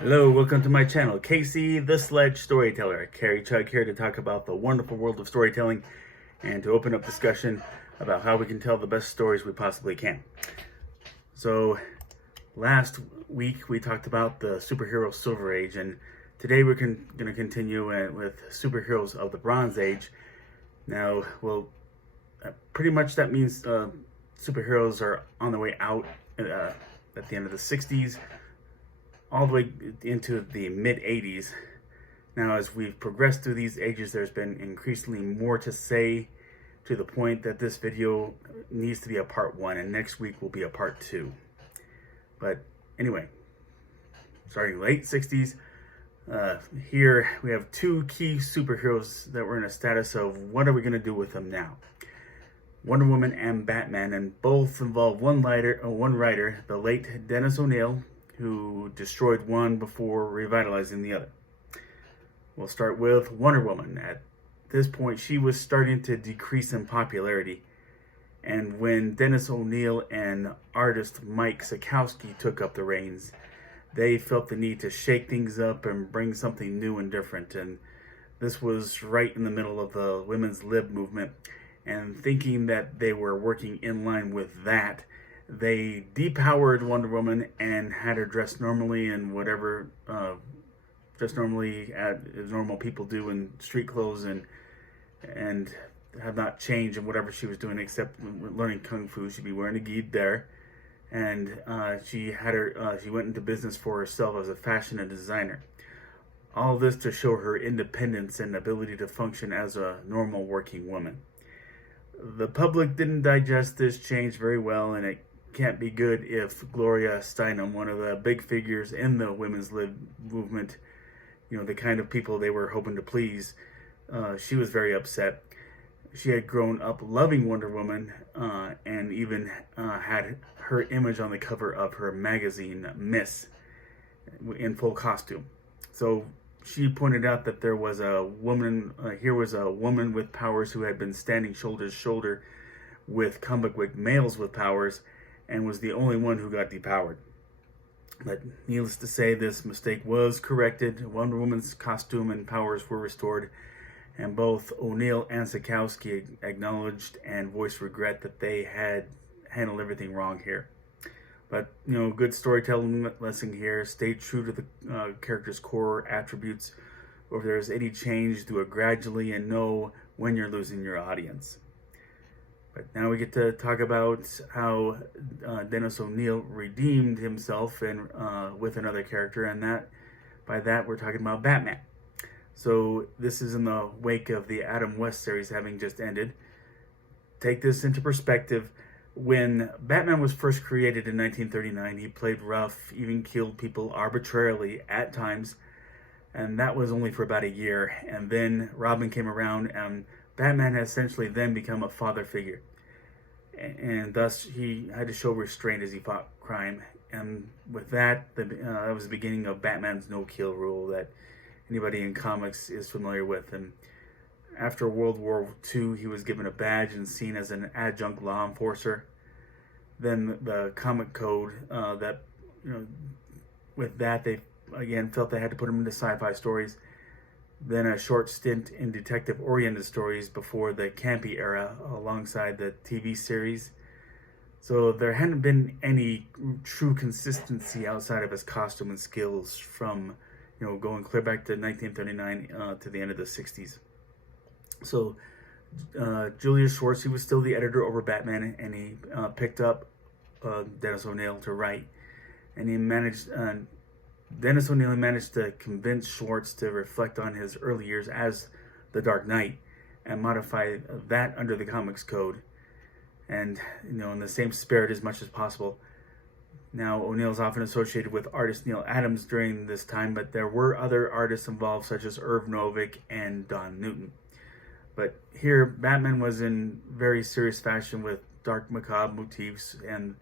Hello, welcome to my channel, Casey the Sledge Storyteller. Carrie Chug here to talk about the wonderful world of storytelling and to open up discussion about how we can tell the best stories we possibly can. So, last week we talked about the superhero Silver Age, and today we're going to continue with superheroes of the Bronze Age. Now, pretty much that means superheroes are on the way out at the end of the 60s. All the way into the mid-80s. Now, as we've progressed through these ages, there's been increasingly more to say, to the point that this video needs to be a part 1, and next week will be a part 2. But anyway, starting late 60s, here we have two key superheroes that were in a status of what are we going to do with them now? Wonder Woman and Batman, and both involve one writer, the late Dennis O'Neil, who destroyed one before revitalizing the other. We'll start with Wonder Woman. At this point, she was starting to decrease in popularity, and when Dennis O'Neil and artist Mike Sekowsky took up the reins, they felt the need to shake things up and bring something new and different, and this was right in the middle of the women's lib movement, and thinking that they were working in line with that, they depowered Wonder Woman and had her dress normally in whatever, just normally as normal people do in street clothes, and have not changed in whatever she was doing except learning kung fu. She'd be wearing a gi there, and she went into business for herself as a fashion and designer. All this to show her independence and ability to function as a normal working woman. The public didn't digest this change very well, and it can't be good if Gloria Steinem, one of the big figures in the women's lib movement, the kind of people they were hoping to please, she was very upset. She had grown up loving Wonder Woman and even had her image on the cover of her magazine, Miss, in full costume. So she pointed out that there was a woman, here was a woman with powers who had been standing shoulder to shoulder with comic book males with powers, and was the only one who got depowered. But needless to say, this mistake was corrected. Wonder Woman's costume and powers were restored, and both O'Neil and Sekowsky acknowledged and voiced regret that they had handled everything wrong here. But, good storytelling lesson here. Stay true to the character's core attributes. Or if there's any change, do it gradually and know when you're losing your audience. But now we get to talk about how Dennis O'Neil redeemed himself and with another character, and by that we're talking about Batman. So this is in the wake of the Adam West series having just ended. Take this into perspective. When Batman was first created in 1939, he played rough, even killed people arbitrarily at times, and that was only for about a year. And then Robin came around, and Batman had essentially then become a father figure, and thus he had to show restraint as he fought crime. And with that, that was the beginning of Batman's no-kill rule that anybody in comics is familiar with. And after World War II, he was given a badge and seen as an adjunct law enforcer. Then the comic code with that, they again felt they had to put him into sci-fi stories. Then a short stint in detective-oriented stories before the campy era alongside the TV series. So there hadn't been any true consistency outside of his costume and skills from, going clear back to 1939 to the end of the 60s. So Julius Schwartz, he was still the editor over Batman, and he picked up Dennis O'Neil to write. And Dennis O'Neil managed to convince Schwartz to reflect on his early years as the Dark Knight and modify that under the comics code, and in the same spirit as much as possible. Now, O'Neill's often associated with artist Neil Adams during this time, but there were other artists involved such as Irv Novick and Don Newton. But here, Batman was in very serious fashion with dark macabre motifs and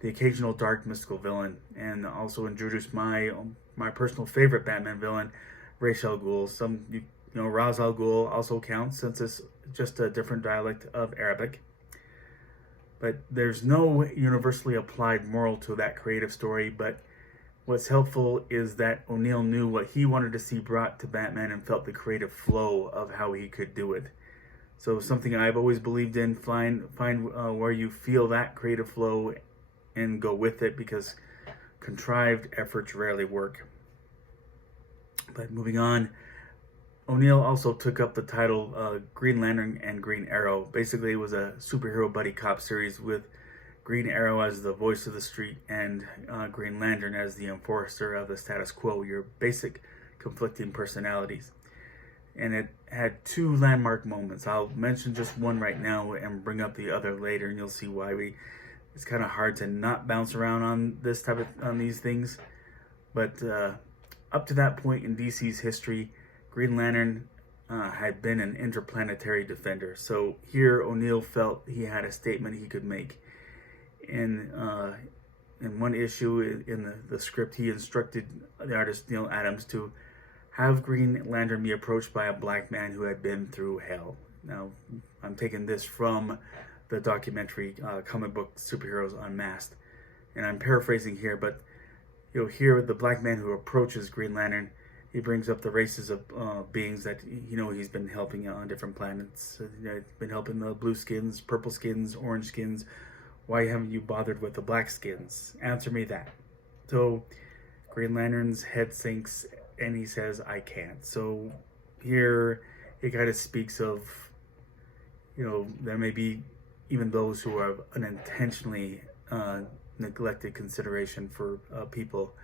the occasional dark mystical villain, and also introduced my personal favorite Batman villain, Ra's al Ghul. Ra's al Ghul also counts since it's just a different dialect of Arabic. But there's no universally applied moral to that creative story, but What's helpful is that O'Neill knew what he wanted to see brought to Batman and felt the creative flow of how he could do it. So something I've always believed in, find where you feel that creative flow and go with it, because contrived efforts rarely work. But moving on, O'Neill also took up the title Green Lantern and Green Arrow. Basically, it was a superhero buddy cop series with Green Arrow as the voice of the street and Green Lantern as the enforcer of the status quo, your basic conflicting personalities. And it had two landmark moments. I'll mention just one right now and bring up the other later, and you'll see why it's kind of hard to not bounce around on these things. But up to that point in DC's history, Green Lantern had been an interplanetary defender. So here O'Neill felt he had a statement he could make. In one issue in the script, he instructed the artist Neil Adams to have Green Lantern be approached by a black man who had been through hell. Now, I'm taking this from the documentary Comic Book Superheroes Unmasked, and I'm paraphrasing here, but here the black man who approaches Green Lantern, he brings up the races of beings that he's been helping on different planets. He's been helping the blue skins, purple skins, orange skins. Why haven't you bothered with the black skins? Answer me that. So Green Lantern's head sinks and he says, I can't. So here it kind of speaks of, there may be even those who have unintentionally neglected consideration for people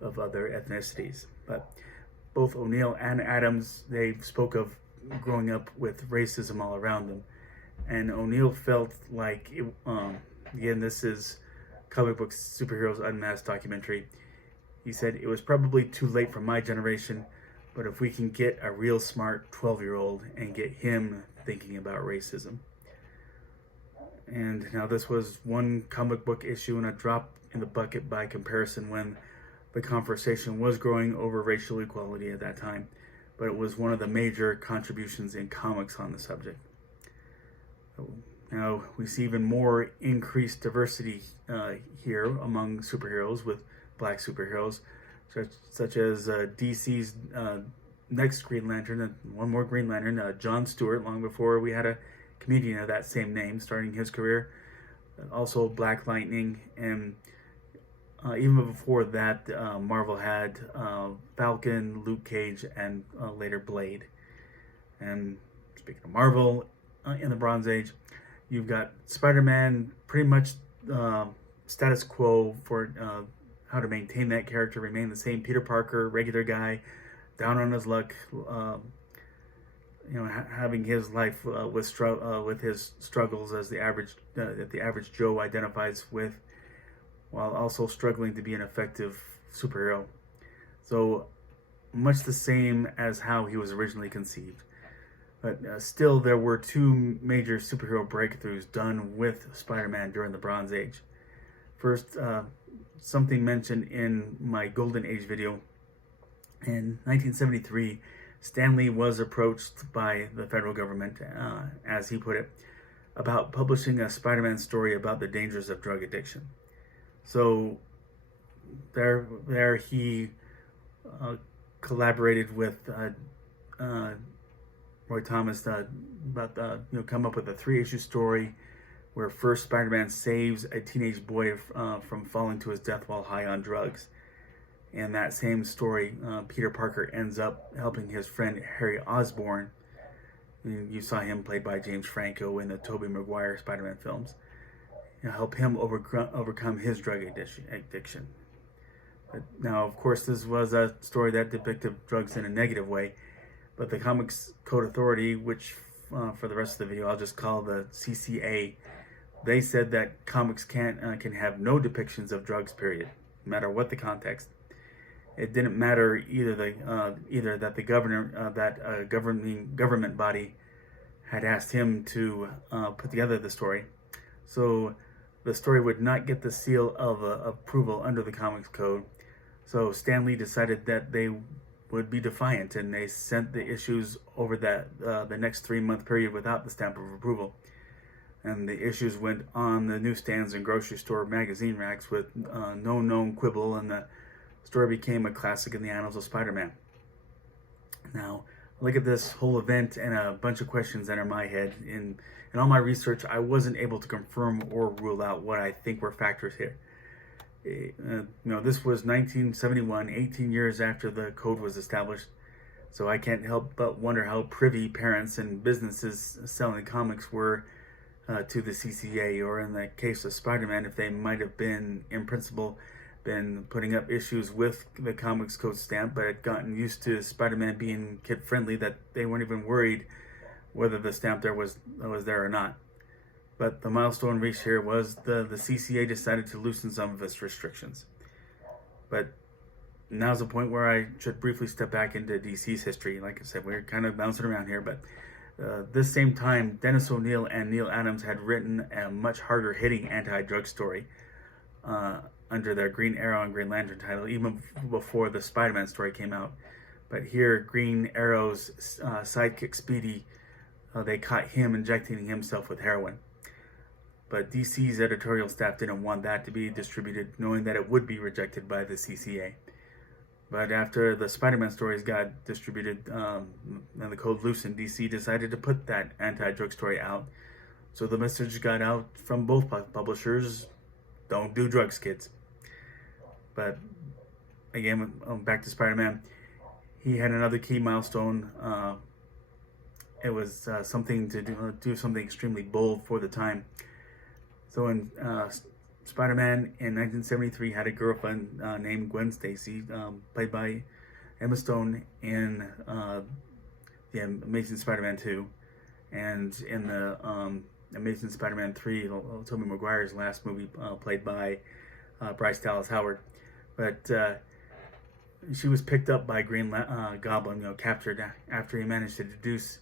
of other ethnicities. But both O'Neill and Adams, they spoke of growing up with racism all around them. And O'Neill felt like, again, this is Comic Book Superheroes Unmasked documentary. He said, it was probably too late for my generation, but if we can get a real smart 12-year-old and get him thinking about racism. And now this was one comic book issue and a drop in the bucket by comparison when the conversation was growing over racial equality at that time, but it was one of the major contributions in comics on the subject. Now we see even more increased diversity here among superheroes, with black superheroes, such as DC's next Green Lantern, one more Green Lantern, John Stewart, long before we had a comedian of that same name starting his career. Also Black Lightning, and even before that, Marvel had Falcon, Luke Cage, and later Blade. And speaking of Marvel, in the Bronze Age, you've got SpiderMan, pretty much status quo for how to maintain that character, remain the same. Peter Parker, regular guy, down on his luck, having his life with his struggles as the average Joe identifies with, while also struggling to be an effective superhero. So much the same as how he was originally conceived. But still, there were two major superhero breakthroughs done with Spider-Man during the Bronze Age. First, something mentioned in my Golden Age video. In 1973, Stan Lee was approached by the federal government, as he put it, about publishing a Spider-Man story about the dangers of drug addiction. So there he collaborated with Roy Thomas about come up with a 3-issue story where first Spider-Man saves a teenage boy from falling to his death while high on drugs. And that same story, Peter Parker ends up helping his friend Harry Osborn. You saw him played by James Franco in the Tobey Maguire Spider-Man films. Help him overcome his drug addiction. But now, of course, this was a story that depicted drugs in a negative way. But the Comics Code Authority, which for the rest of the video I'll just call the CCA, they said that comics can have no depictions of drugs, period, no matter what the context. It didn't matter either that the governor, government body, had asked him to put together the story, so the story would not get the seal of approval under the Comics Code. So Stan Lee decided that they would be defiant, and they sent the issues over the next 3-month period without the stamp of approval. And the issues went on the newsstands and grocery store magazine racks with no known quibble, and the story became a classic in the annals of Spider-Man. Now, look at this whole event and a bunch of questions enter my head. In all my research, I wasn't able to confirm or rule out what I think were factors here. This was 1971, 18 years after the code was established. So I can't help but wonder how privy parents and businesses selling comics were to the CCA, or in the case of Spider-Man, if they might have been, in principle, been putting up issues with the comics code stamp, but had gotten used to Spider-Man being kid-friendly that they weren't even worried whether the stamp was there or not. But the milestone reached here was the CCA decided to loosen some of its restrictions. But now's the point where I should briefly step back into DC's history. Like I said, we're kind of bouncing around here, but this same time, Dennis O'Neil and Neil Adams had written a much harder-hitting anti-drug story under their Green Arrow and Green Lantern title, even before the Spider-Man story came out. But here, Green Arrow's sidekick Speedy, they caught him injecting himself with heroin. But DC's editorial staff didn't want that to be distributed, knowing that it would be rejected by the CCA. But after the Spider-Man stories got distributed and the code loosened, DC decided to put that anti-drug story out. So the message got out from both publishers: don't do drugs, kids. But again, back to Spider-Man, he had another key milestone. It was something to do something extremely bold for the time. So in Spider-Man in 1973 had a girlfriend named Gwen Stacy, played by Emma Stone in the Amazing Spider-Man 2, and in the Amazing Spider-Man 3, Tobey Maguire's last movie, played by Bryce Dallas Howard. But she was picked up by Green Goblin, captured after he managed to deduce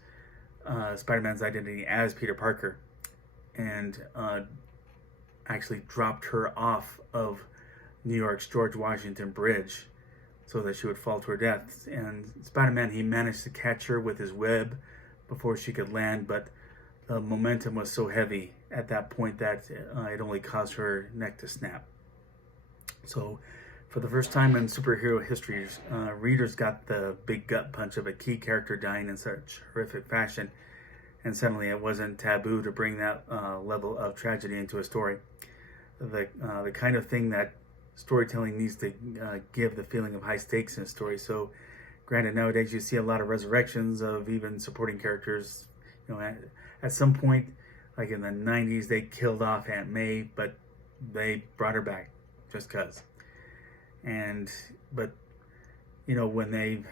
Spider-Man's identity as Peter Parker, and actually dropped her off of New York's George Washington Bridge so that she would fall to her death. And Spider-Man, he managed to catch her with his web before she could land, but the momentum was so heavy at that point that it only caused her neck to snap. So for the first time in superhero history, readers got the big gut punch of a key character dying in such horrific fashion, and suddenly it wasn't taboo to bring that level of tragedy into a story. The kind of thing that storytelling needs to give the feeling of high stakes in a story. So granted, nowadays you see a lot of resurrections of even supporting characters. At some point, like in the 90s, they killed off Aunt May, but they brought her back just cause. But when they,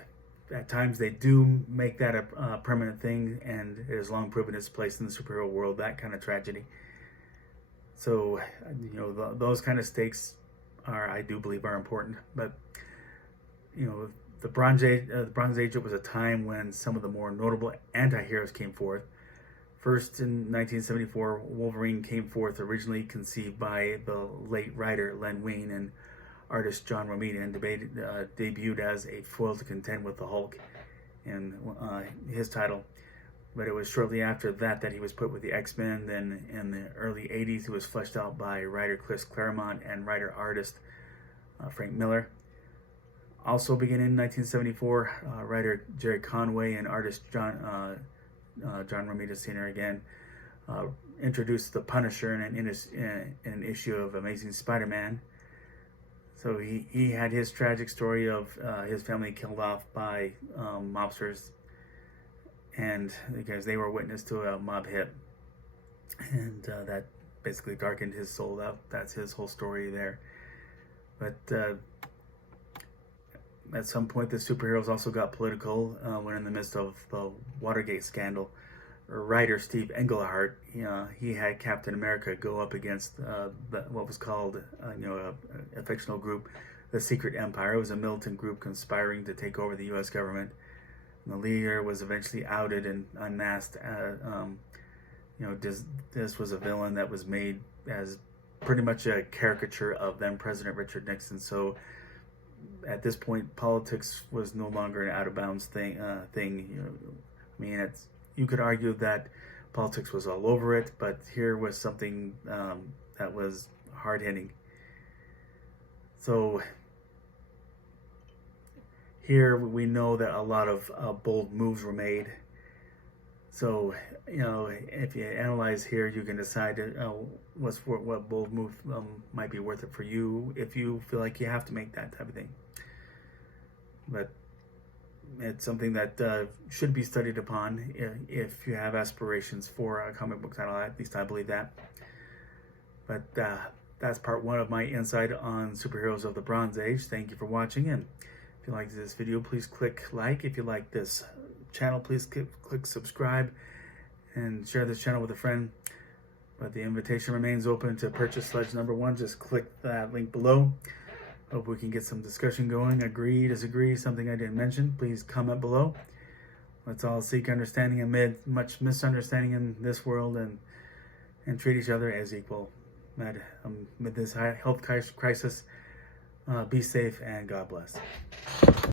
at times they do make that a permanent thing, and it has long proven its place in the superhero world, that kind of tragedy. So, those kind of stakes I do believe are important. But, the Bronze Age, it was a time when some of the more notable anti-heroes came forth. First, in 1974, Wolverine came forth, originally conceived by the late writer Len Wein and artist John Romita, and debuted as a foil to contend with the Hulk in his title. But it was shortly after that he was put with the X-Men. Then in the early 80s, he was fleshed out by writer Chris Claremont and writer-artist Frank Miller. Also beginning in 1974, writer Jerry Conway and artist John Romita Sr. again introduced the Punisher in an issue of Amazing Spider-Man. So he had his tragic story of his family killed off by mobsters, and because they were witness to a mob hit, and that basically darkened his soul. That's his whole story there. But at some point, the superheroes also got political when in the midst of the Watergate scandal. Writer Steve Englehart, he had Captain America go up against what was called, a fictional group, the Secret Empire. It was a militant group conspiring to take over the U.S. government. And the leader was eventually outed and unmasked. This was a villain that was made as pretty much a caricature of then President Richard Nixon. So at this point, politics was no longer an out-of-bounds thing. You could argue that politics was all over it, but here was something that was hard-hitting. So Here we know that a lot of bold moves were made. So, if you analyze here, you can decide what bold move might be worth it for you if you feel like you have to make that type of thing. But it's something that should be studied upon if you have aspirations for a comic book title. At least I believe that. But that's part one of my insight on superheroes of the Bronze Age. Thank you for watching, and if you like this video, please click like. If you like this channel, please click subscribe and share this channel with a friend. But the invitation remains open to purchase Sledge #1. Just click that link below. Hope we can get some discussion going. Agree, disagree, something I didn't mention, please comment below. Let's all seek understanding amid much misunderstanding in this world, and treat each other as equal amid this health crisis. Be safe and God bless.